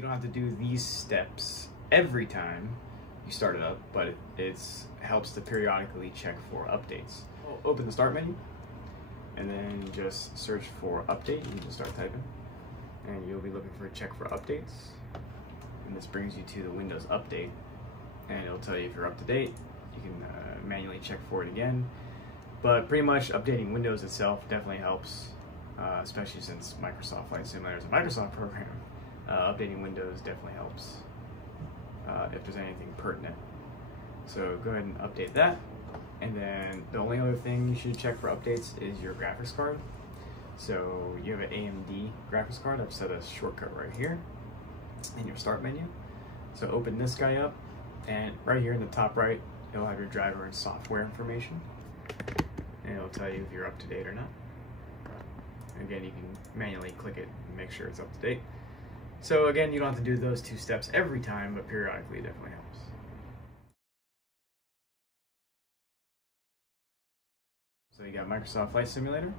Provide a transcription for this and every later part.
You don't have to do these steps every time you start it up, but it helps to periodically check for updates. Open the start menu and then just search for update. You can just start typing and you'll be looking for a check for updates. And this brings you to the Windows update and it'll tell you if you're up to date. You can manually check for it again. But pretty much updating Windows itself definitely helps, especially since Microsoft Flight Simulator is a Microsoft program. Updating Windows definitely helps if there's anything pertinent. So go ahead and update that. And then the only other thing you should check for updates is your graphics card. So you have an AMD graphics card. I've set a shortcut right here in your start menu. So open this guy up and right here in the top right, it'll have your driver and software information. And it'll tell you if you're up to date or not. Again, you can manually click it and make sure it's up to date. So again, you don't have to do those two steps every time, but periodically it definitely helps. So you got Microsoft Flight Simulator,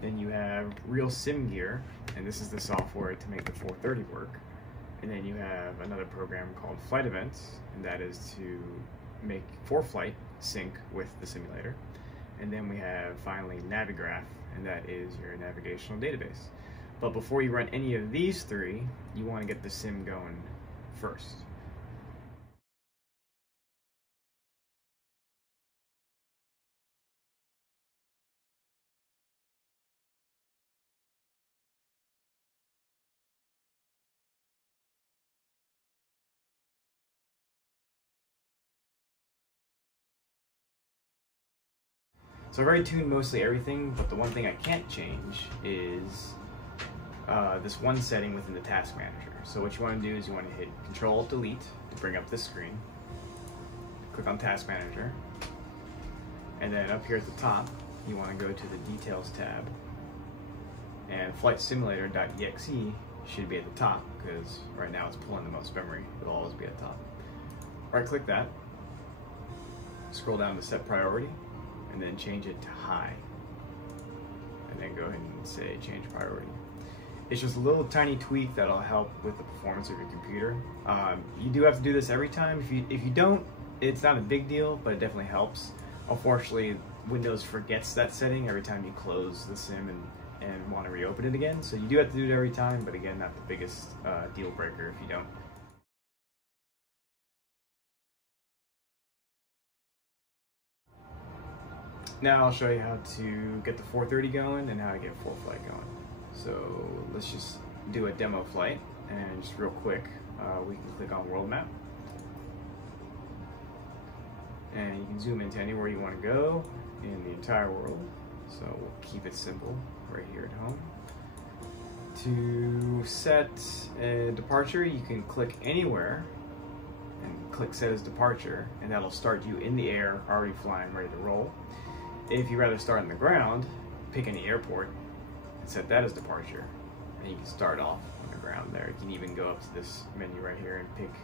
then you have real Sim Gear, and this is the software to make the 430 work. And then you have another program called Flight Events, and that is to make Foreflight sync with the simulator. And then we have finally Navigraph, and that is your navigational database. But before you run any of these three, you want to get the sim going first. So I've already tuned mostly everything, but the one thing I can't change is this one setting within the task manager. So what you want to do is you want to hit Control-Delete to bring up this screen. Click on Task Manager. And then up here at the top, you want to go to the Details tab. And Flight Simulator.exe should be at the top because right now it's pulling the most memory. It'll always be at the top. Right click that. Scroll down to Set Priority. And then change it to high. And then go ahead and say change priority. It's just a little tiny tweak that'll help with the performance of your computer. You do have to do this every time. If you don't, it's not a big deal, but it definitely helps. Unfortunately, Windows forgets that setting every time you close the sim and want to reopen it again. So you do have to do it every time, but again, not the biggest deal breaker if you don't. Now I'll show you how to get the 430 going and how to get Foreflight going. So let's just do a demo flight, and just real quick, we can click on World Map. And you can zoom into anywhere you want to go in the entire world. So we'll keep it simple right here at home. To set a departure, you can click anywhere and click Set as Departure, and that'll start you in the air, already flying, ready to roll. If you rather start on the ground, pick any airport and set that as departure. And you can start off on the ground there. You can even go up to this menu right here and pick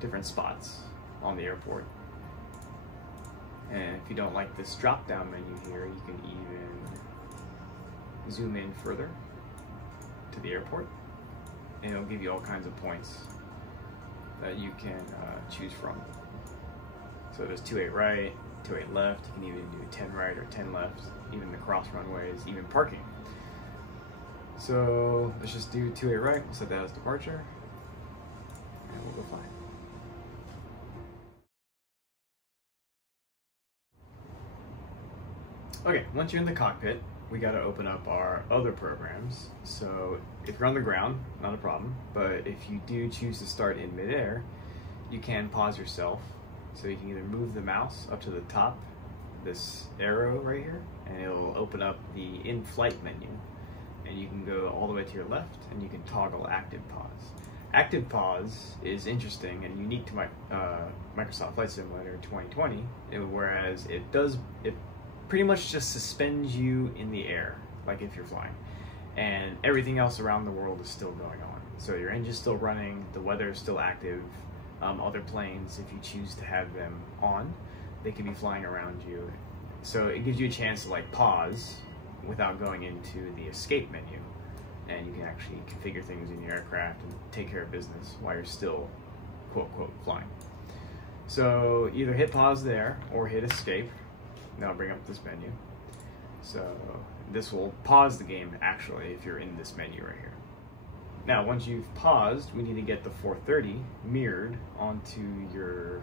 different spots on the airport. And if you don't like this drop-down menu here, you can even zoom in further to the airport. And it'll give you all kinds of points that you can choose from. So there's 28 right, 28 left, you can even do 10 right or 10 left, even the cross runways, even parking. So let's just do 28 right, we'll set that as departure, and we'll go fly. Okay, once you're in the cockpit, we gotta open up our other programs. So if you're on the ground, not a problem, but if you do choose to start in midair, you can pause yourself. So you can either move the mouse up to the top, this arrow right here, and it'll open up the in-flight menu. And you can go all the way to your left, and you can toggle active pause. Active pause is interesting and unique to Microsoft Flight Simulator 2020, whereas it pretty much just suspends you in the air, like if you're flying. And everything else around the world is still going on. So your engine's still running, the weather is still active. Other planes, if you choose to have them on, they can be flying around you. So it gives you a chance to like pause without going into the escape menu. and you can actually configure things in your aircraft and take care of business while you're still quote quote flying. So either hit pause there or hit escape. That'll bring up this menu. So this will pause the game actually if you're in this menu right here. Now once you've paused, we need to get the 430 mirrored onto your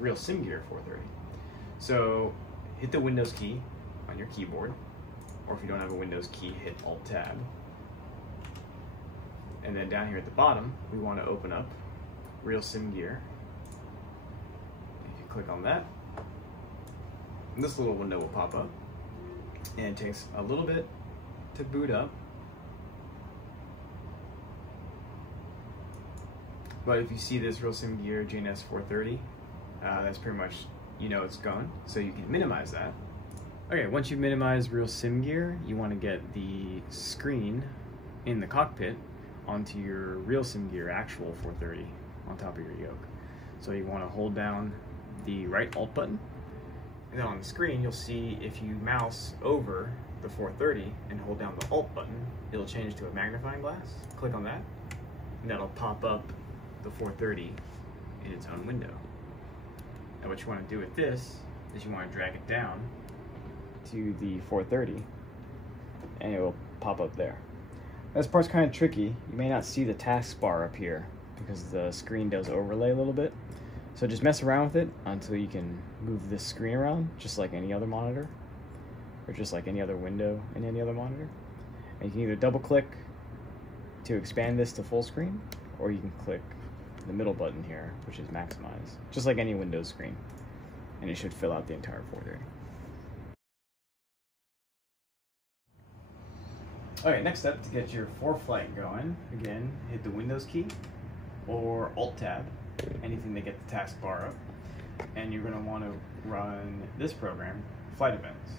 real Sim Gear 430. So hit the Windows key on your keyboard, or if you don't have a Windows key, hit Alt-Tab. And then down here at the bottom, we want to open up Real Sim Gear. If you click on that, this little window will pop up, and it takes a little bit to boot up. But if you see this Real Sim Gear GNS 430, that's pretty much, you know it's gone, so you can minimize that. Okay, once you've minimized Real Sim Gear, you want to get the screen in the cockpit onto your Real Sim Gear actual 430 on top of your yoke. So you want to hold down the right Alt button, and then on the screen you'll see if you mouse over the 430 and hold down the Alt button, it'll change to a magnifying glass. Click on that, and that'll pop up the 430 in its own window. Now what you want to do with this is you want to drag it down to the 430 and it will pop up there. This part's kind of tricky. You may not see the taskbar up here because the screen does overlay a little bit. So just mess around with it until you can move this screen around just like any other monitor or just like any other window in any other monitor. And you can either double click to expand this to full screen, or you can click the middle button here, which is maximize, just like any Windows screen, and it should fill out the entire 430. Okay, next up, to get your Foreflight going, again, hit the Windows key or Alt-Tab, anything to get the taskbar up, and you're going to want to run this program, Flight Events.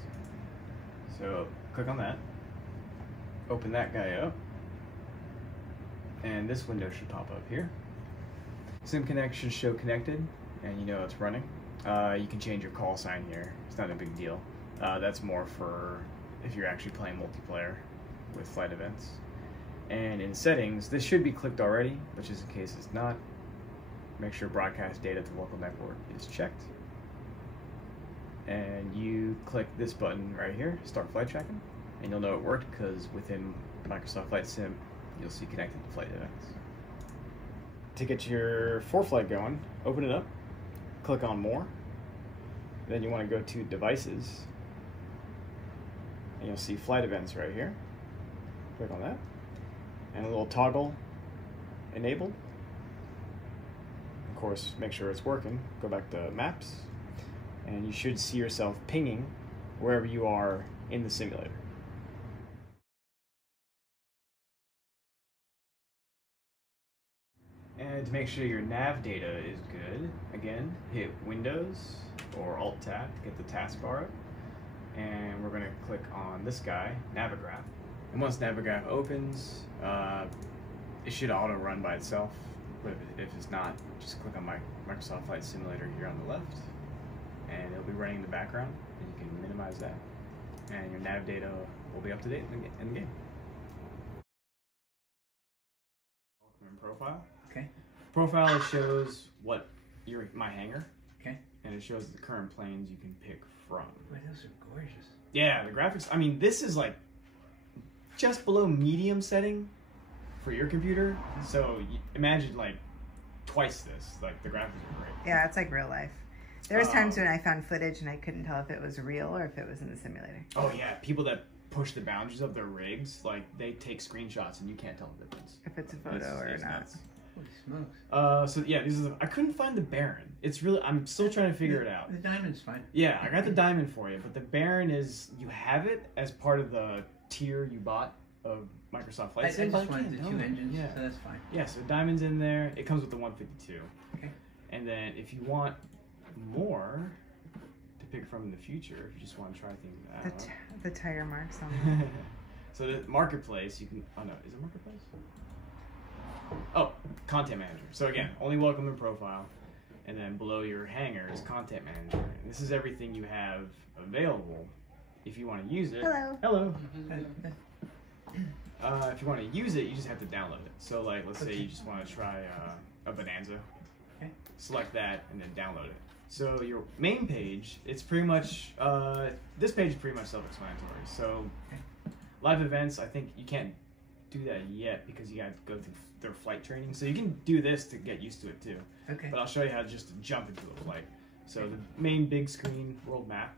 So click on that, open that guy up, and this window should pop up here. Sim Connect should show connected, and you know it's running. You can change your call sign here. It's not a big deal. That's more for if you're actually playing multiplayer with Flight Events. And in settings, this should be clicked already, but just in case it's not, make sure broadcast data to local network is checked. And you click this button right here, start flight tracking, and you'll know it worked because within Microsoft Flight Sim, you'll see connected to Flight Events. To get your Foreflight going, open it up, click on More, then you want to go to Devices, and you'll see Flight Events right here. Click on that, and a little toggle enabled. Of course, make sure it's working. Go back to Maps, and you should see yourself pinging wherever you are in the simulator. And to make sure your nav data is good, again, hit Windows or Alt-Tab to get the taskbar up. And we're going to click on this guy, Navigraph. And once Navigraph opens, it should auto-run by itself. But if it's not, just click on my Microsoft Flight Simulator here on the left, and it'll be running in the background, and you can minimize that. And your nav data will be up to date in the game. Welcome in Profile. Okay. Profile shows my hangar. Okay. And it shows the current planes you can pick from. Boy, those are gorgeous. Yeah, the graphics. I mean, this is like just below medium setting for your computer. So imagine like twice this. Like the graphics are great. Yeah, it's like real life. There was times when I found footage and I couldn't tell if it was real or if it was in the simulator. Oh yeah, people that push the boundaries of their rigs, like they take screenshots and you can't tell the difference. If it's a photo or not. Nuts. Holy smokes. So yeah, I couldn't find the Baron. It's really, I'm still trying to figure it out. The diamond's fine. Yeah, I got the diamond for you, but the Baron is, you have it as part of the tier you bought of Microsoft Flight Sim. I just wanted the two engines, so that's fine. Yeah, so diamond's in there. It comes with the 152. Okay. And then if you want more to pick from in the future, if you just want to try things out. The tire marks on them. So the marketplace, you can, oh no, is it marketplace? Oh, content manager. So again, only welcome in profile. And then below your hangar is content manager. And this is everything you have available if you want to use it. Hello. Hello. If you want to use it, you just have to download it. So like, let's say you just want to try a Bonanza. Okay. Select that and then download it. So your main page, it's pretty much, this page is pretty much self-explanatory. So live events, I think you can't do that yet because you got to go through their flight training. So you can do this to get used to it too. Okay. But I'll show you how to just jump into a flight. So the main big screen world map,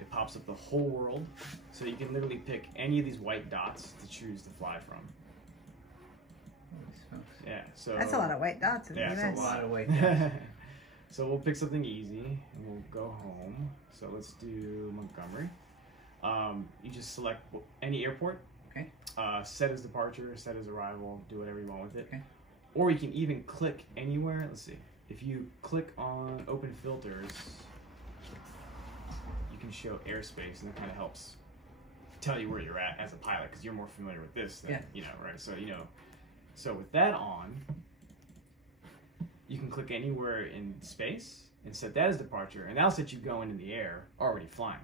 it pops up the whole world. So you can literally pick any of these white dots to choose to fly from. Yeah, so that's a lot of white dots in the US. That's a lot of white dots. So we'll pick something easy and we'll go home. So let's do Montgomery. You just select any airport. Okay. Set as departure, set as arrival, do whatever you want with it. Okay. Or you can even click anywhere. Let's see. If you click on open filters, you can show airspace, and that kind of helps tell you where you're at as a pilot because you're more familiar with this than, you know, right? So, you know, so with that on, you can click anywhere in space and set that as departure, and that'll set you going in the air already flying.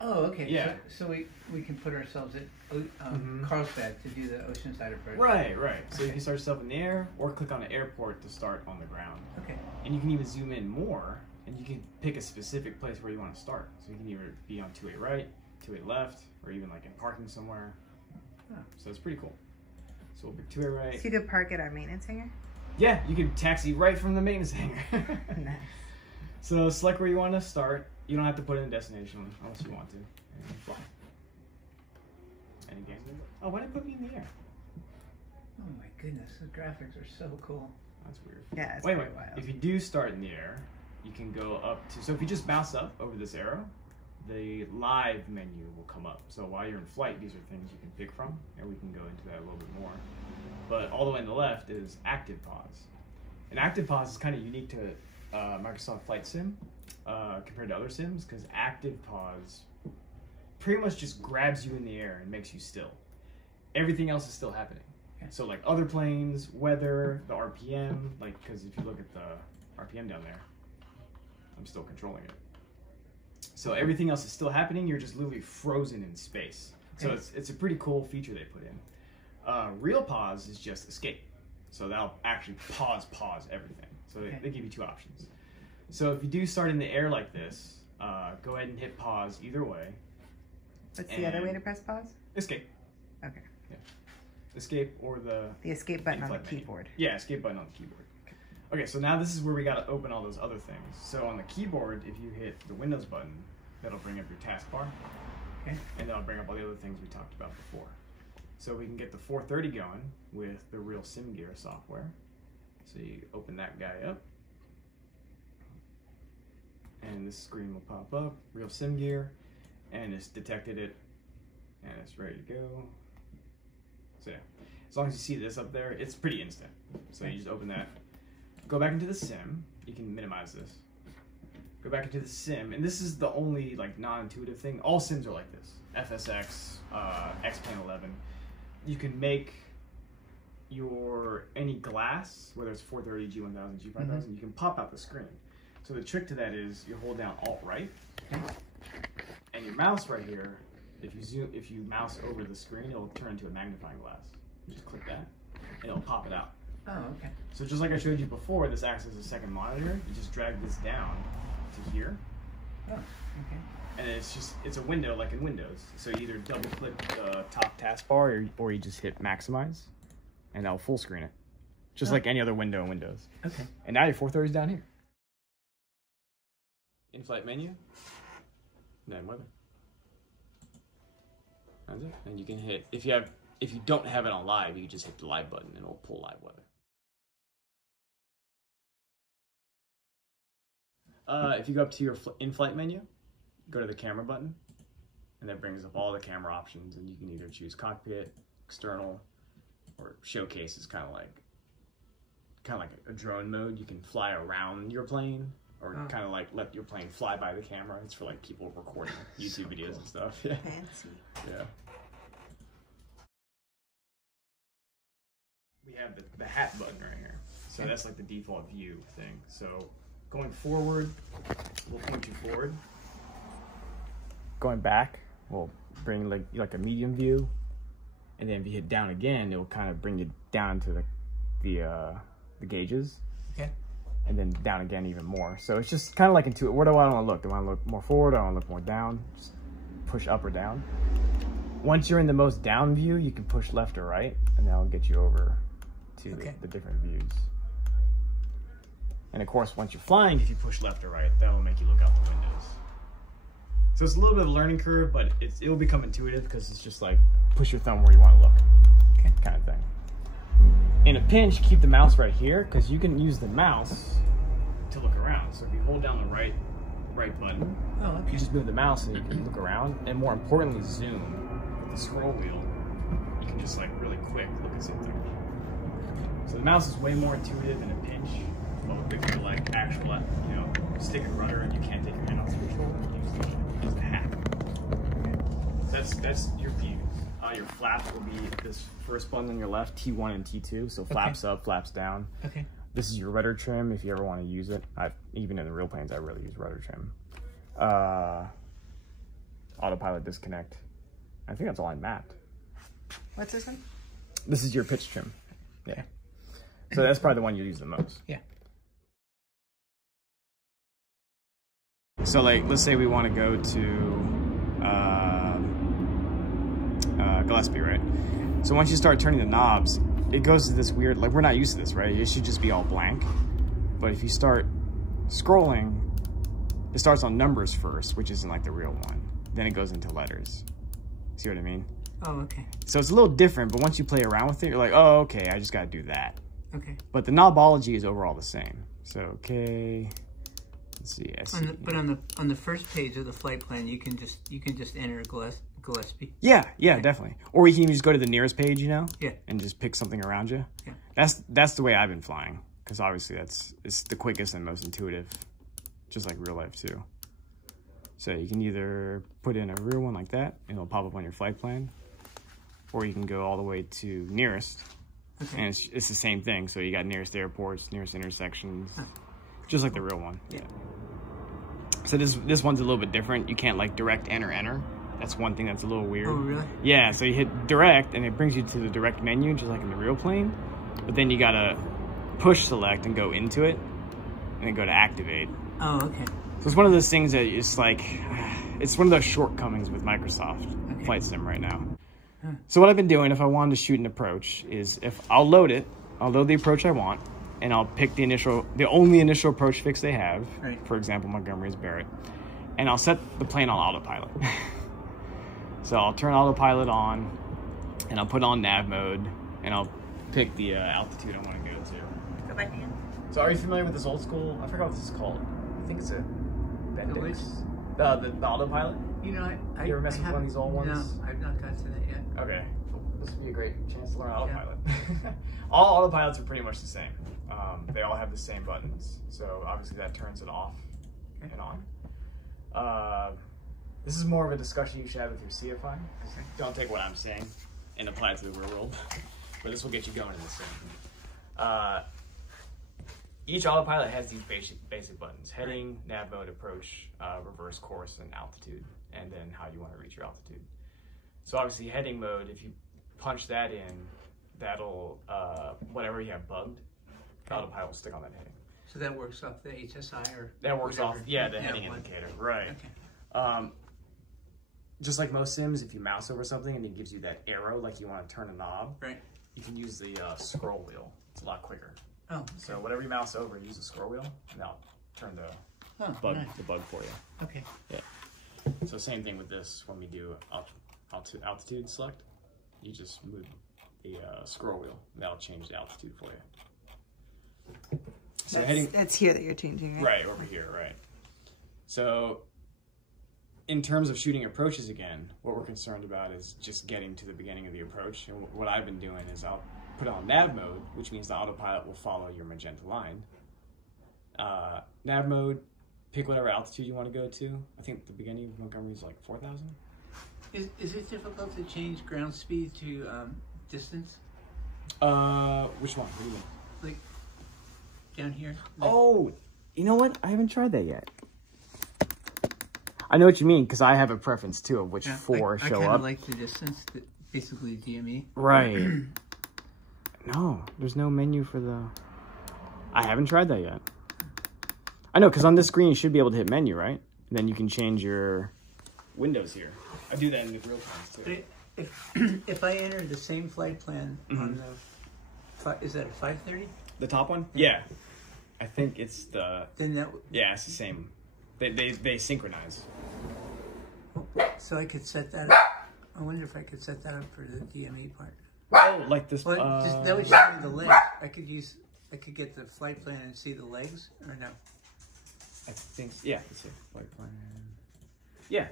Oh, okay. Yeah. So we can put ourselves at Carlsbad to do the oceanside approach. Right, right. So you can start yourself in the air or click on an airport to start on the ground. Okay. And you can even zoom in more, and you can pick a specific place where you want to start. So you can either be on 2A right, 2A left, or even like in parking somewhere. Oh. So it's pretty cool. So we'll pick 2A right. So you could park at our maintenance hangar? Yeah, you can taxi right from the maintenance hangar. Nice. So select where you want to start. You don't have to put in a destination unless you want to. And fly. And again, oh, why did it put me in the air? Oh my goodness, the graphics are so cool. That's weird. Yeah, it's wait. Wild. If you do start in the air, you can go up to, so if you just mouse up over this arrow, the live menu will come up. So while you're in flight, these are things you can pick from, and we can go into that a little bit more. But all the way on the left is active pause. And active pause is kind of unique to Microsoft Flight Sim compared to other sims, because active pause pretty much just grabs you in the air and makes you still. Everything else is still happening. So like other planes, weather, the RPM, like, because if you look at the RPM down there, I'm still controlling it. So everything else is still happening, you're just literally frozen in space. So it's a pretty cool feature they put in. Real pause is just escape. So that'll actually pause everything. So they give you two options. So if you do start in the air like this, go ahead and hit pause either way. What's the other way to press pause? Escape. Okay. Yeah. Escape or the escape button on the keyboard. Menu. Yeah, escape button on the keyboard. Okay, so now this is where we got to open all those other things. So on the keyboard, if you hit the Windows button, that'll bring up your taskbar. Okay. And that'll bring up all the other things we talked about before. So we can get the 430 going with the real Sim Gear software. So you open that guy up. And this screen will pop up, real Sim Gear, and it's detected it, and it's ready to go. So yeah, as long as you see this up there, it's pretty instant. So you just open that, go back into the sim. You can minimize this. Go back into the sim, and this is the only like non-intuitive thing. All sims are like this. FSX, X-Plane 11. You can make your any glass, whether it's 430, G1000, G5000, you can pop out the screen. So the trick to that is you hold down Alt right, and your mouse right here. If you mouse over the screen, it'll turn into a magnifying glass. You just click that, and it'll pop it out. Oh, okay. So just like I showed you before, this acts as a second monitor. You just drag this down to here. Oh, okay. And it's a window like in Windows. So you either double click the top taskbar or you just hit maximize, and that'll full screen it. Just like any other window in Windows. Okay. And now your 430 is down here. In-flight menu, then weather. That's it. And you can hit, if you don't have it on live, you can just hit the live button and it'll pull live weather. If you go up to your in-flight menu, go to the camera button, and that brings up all the camera options, and you can either choose cockpit, external, or showcase is kind of like a drone mode. You can fly around your plane, or kind of like let your plane fly by the camera. It's for like people recording YouTube videos and stuff. Yeah. Fancy. Yeah. We have the hat button right here. So that's like the default view thing. So going forward, we'll point you forward. Going back, we'll bring like a medium view. And then if you hit down again, it will kind of bring you down to the gauges. Okay. And then down again even more. So it's just kind of like intuitive. Where do I want to look? Do I want to look more forward? Do I want to look more down? Just push up or down. Once you're in the most down view, you can push left or right, and that'll get you over to the different views. And of course, once you're flying, if you push left or right, that will make you look out the windows. So it's a little bit of a learning curve, but it will become intuitive because it's just like push your thumb where you want to look, kind of thing. In a pinch, keep the mouse right here because you can use the mouse to look around. So if you hold down the right button, you just move the mouse and you can look around. And more importantly, zoom. With the scroll wheel, you can just like really quick look at something. So the mouse is way more intuitive in a pinch. But if you're like actual, stick and rudder and you can't take your hand off the control, use it as a hack. That's your views. Your flaps will be this first button on your left, T1 and T2. So flaps up, flaps down. Okay. This is your rudder trim if you ever want to use it. Even in the real planes, I really use rudder trim. Autopilot disconnect. I think that's all I mapped. What's this one? This is your pitch trim. Yeah. So that's probably the one you use the most. Yeah. So like, let's say we want to go to Gillespie, right? So once you start turning the knobs, it goes to this weird, like we're not used to this, right? It should just be all blank. But if you start scrolling, it starts on numbers first, which isn't like the real one. Then it goes into letters. See what I mean? Oh, okay. So it's a little different, but once you play around with it, you're like, oh, okay, I just got to do that. Okay. But the knobology is overall the same. So, okay. Let's see. But on the first page of the flight plan, you can just enter Gillespie. Yeah, definitely. Or you can even just go to the nearest page, Yeah. and just pick something around you. Yeah. That's the way I've been flying, because obviously it's the quickest and most intuitive, just like real life too. So you can either put in a real one like that, and it'll pop up on your flight plan, or you can go all the way to nearest, and it's the same thing. So you got nearest airports, nearest intersections, just like the real one. Yeah. So this one's a little bit different. You can't like direct enter. That's one thing that's a little weird. Oh, really? Yeah, so you hit direct, and it brings you to the direct menu, just like in the real plane. But then you gotta push select and go into it, and then go to activate. Oh, okay. So it's one of those things that it's like, it's one of those shortcomings with Microsoft Flight Sim right now. So what I've been doing, if I wanted to shoot an approach, is if I'll load the approach I want, and I'll pick the only initial approach fix they have. Right. For example, Montgomery's Barrett, and I'll set the plane on autopilot. So I'll turn autopilot on, and I'll put on nav mode, and I'll pick the altitude I want to go to. Go back again. So are you familiar with this old school? I forgot what this is called. I think it's a Bendix. The autopilot? You ever mess with one of these old ones? No, I've not got to that yet. Okay. This would be a great chance to learn autopilot. Yeah. All autopilots are pretty much the same. They all have the same buttons. So obviously that turns it off and on. This is more of a discussion you should have with your CFI. Don't take what I'm saying and apply it to the real world. But this will get you going in this thing. Each autopilot has these basic buttons: heading, nav mode, approach, reverse course, and altitude, and then how you want to reach your altitude. So obviously heading mode, if you punch that in, that'll, whatever you have bugged, the autopilot will stick on that heading. So that works off the HSI or? That works off, the heading indicator, right. Okay. Just like most sims, if you mouse over something and it gives you that arrow, like you want to turn a knob, right, you can use the scroll wheel. It's a lot quicker. Oh, okay. So whatever you mouse over, use the scroll wheel, and that'll turn the bug for you. Okay. Yeah. So same thing with this. When we do altitude select, you just move the scroll wheel, and that'll change the altitude for you. So that's here that you're changing, right? Right, over here, right. So in terms of shooting approaches again, what we're concerned about is just getting to the beginning of the approach. And what I've been doing is I'll put on nav mode, which means the autopilot will follow your magenta line. Nav mode, pick whatever altitude you want to go to. I think the beginning of Montgomery is like 4,000. Is it difficult to change ground speed to distance? Which one? What do you mean? Like down here? Oh, you know what? I haven't tried that yet. I know what you mean, because I have a preference too of which four show up. I kind of like the distance basically DME. Right. No, there's no menu for the... I haven't tried that yet. I know, because on this screen you should be able to hit menu, right? And then you can change your windows here. I do that in the real time too. If I enter the same flight plan on the... Is that a 530? The top one? Yeah. I think it's the... Then that... Yeah, it's the same. They synchronize. So I could set that up. I wonder if I could set that up for the DME part. Oh, like this... Well, just, that would show me the legs. I could get the flight plan and see the legs, or no? I think... Yeah, let's see. Flight plan... Yeah.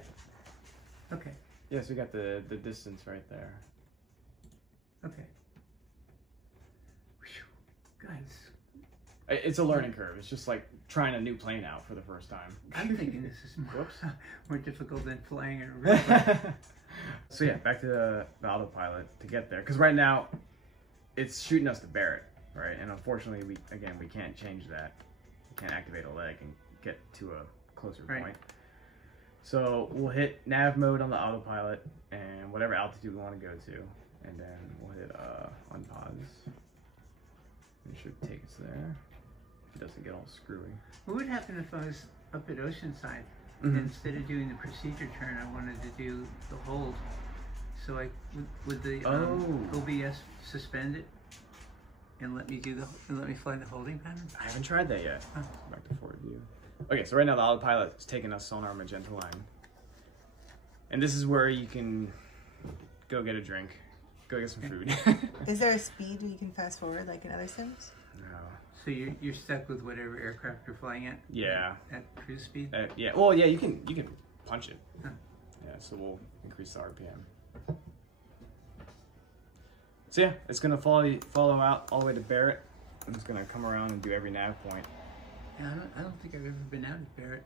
Okay. Yeah, so we got the distance right there. Okay. Whew. Guys. It's a learning curve. It's just like trying a new plane out for the first time. I'm thinking this is more difficult than flying in a real plane. So yeah, back to the autopilot to get there. Because right now, it's shooting us to Barrett, right? And unfortunately, we can't change that. We can't activate a leg and get to a closer point. So we'll hit nav mode on the autopilot and whatever altitude we want to go to. And then we'll hit unpause. It should take us there. If it doesn't get all screwy. What would happen if I was up at Oceanside? And instead of doing the procedure turn, I wanted to do the hold. So would the OBS suspend it and let me fly the holding pattern? I haven't tried that yet. Oh. Back to forward view. Okay, so right now the autopilot is taking us on our magenta line. And this is where you can go get a drink, go get some food. Is there a speed you can fast forward like in other sims? No. So you're stuck with whatever aircraft you're flying at? Yeah. At cruise speed? Yeah. Well, yeah, you can punch it. Huh. Yeah, so we'll increase the RPM. So yeah, it's gonna follow out all the way to Barrett. And it's gonna come around and do every nav point. Yeah, I don't think I've ever been out at Barrett.